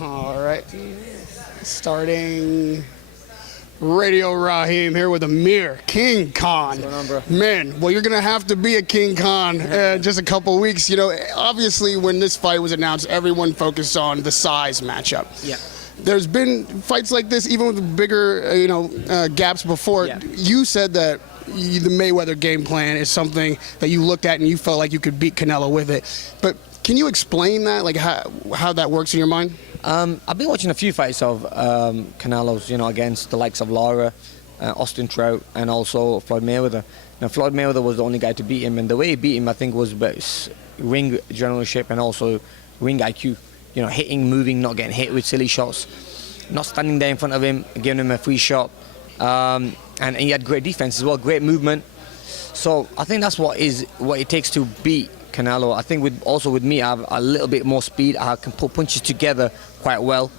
All right. Starting Radio Raheem here with AMIR, King Khan. What's going on, bro? Man, well, you're going to have to be a King Khan in just a couple weeks. You know, obviously, when this fight was announced, everyone focused on the size matchup. Yeah. There's been fights like this, even with bigger, gaps before. Yeah. You said that the Mayweather game plan is something that you looked at and you felt like you could beat Canelo with it. But can you explain that, like how that works in your mind? I've been watching a few fights of Canelo's, against the likes of Lara, Austin Trout, and also Floyd Mayweather. Now, Floyd Mayweather was the only guy to beat him, and the way he beat him, I think, was about ring generalship and also ring IQ. Hitting, moving, not getting hit with silly shots, not standing there in front of him, giving him a free shot, and he had great defense as well, great movement. So I think that's what it takes to beat Canelo. I think with me, I have a little bit more speed. I can put punches together quite well,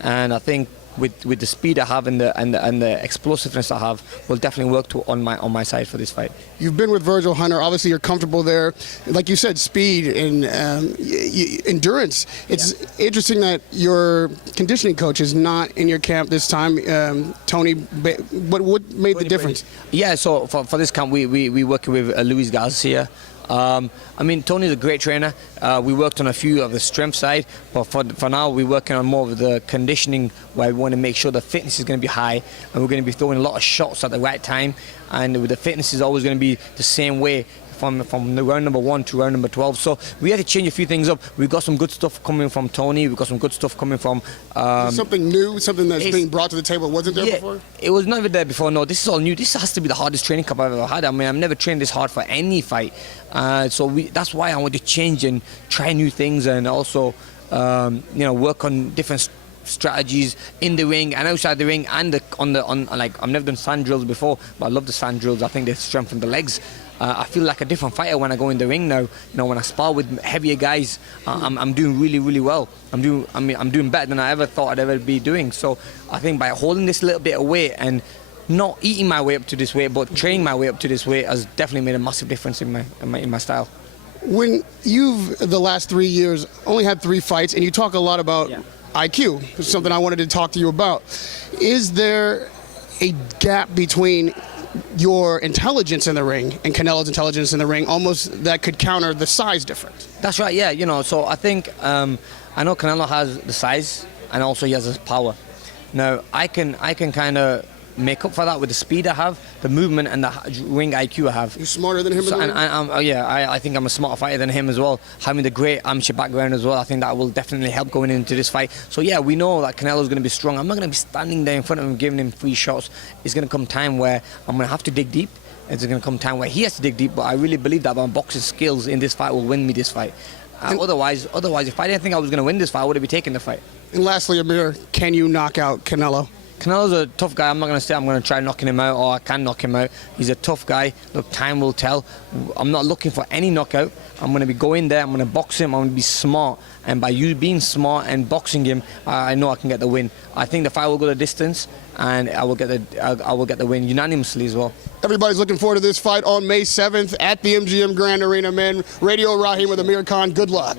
and I think with the speed I have and the explosiveness I have will definitely work on my side for this fight. You've been with Virgil Hunter. Obviously, you're comfortable there. Like you said, speed and endurance. It's interesting that your conditioning coach is not in your camp this time. Tony, what made the difference? Yeah, so for this camp, we working with Luis Garcia. Tony's a great trainer. We worked on a few of the strength side, but for now we're working on more of the conditioning, where we want to make sure the fitness is going to be high, and we're going to be throwing a lot of shots at the right time, and the fitness is always going to be the same way from the round number 1 to round number 12. So we had to change a few things up. We've got some good stuff coming from Tony. We've got some good stuff coming from... something new, something that's being brought to the table. Wasn't there before? It was never there before. No, this is all new. This has to be the hardest training camp I've ever had. I've never trained this hard for any fight. That's why I want to change and try new things, and also work on different strategies in the ring and outside the ring, and I've never done sand drills before, but I love the sand drills. I think they strengthen the legs. I feel like a different fighter when I go in the ring now. When I spar with heavier guys, I'm doing really, really well. I'm doing better than I ever thought I'd ever be doing. So I think by holding this little bit of weight and not eating my way up to this weight, but training my way up to this weight, has definitely made a massive difference in my style. When you've, the last 3 years, only had 3 fights, and you talk a lot about IQ, it's something I wanted to talk to you about. Is there a gap between your intelligence in the ring and Canelo's intelligence in the ring, almost that could counter the size difference? That's right, yeah. So I think, I know Canelo has the size, and also he has the power. Now, I can kind of make up for that with the speed I have, the movement, and the ring IQ I have. You're smarter than him in the ring? I think I'm a smarter fighter than him as well. Having the great amateur background as well, I think that will definitely help going into this fight. So yeah, we know that Canelo's going to be strong. I'm not going to be standing there in front of him giving him free shots. It's going to come time where I'm going to have to dig deep. It's going to come time where he has to dig deep, but I really believe that my boxing skills in this fight will win me this fight. Otherwise, if I didn't think I was going to win this fight, I would have been taking the fight. And lastly, AMIR, can you knock out Canelo? Canelo's a tough guy. I'm not going to say I'm going to try knocking him out, or I can knock him out. He's a tough guy. Look, time will tell. I'm not looking for any knockout. I'm going to be going there. I'm going to box him. I'm going to be smart. And by you being smart and boxing him, I know I can get the win. I think the fight will go the distance, and I will get the win unanimously as well. Everybody's looking forward to this fight on May 7th at the MGM Grand Arena, man. Radio Raheem with AMIR Khan. Good luck.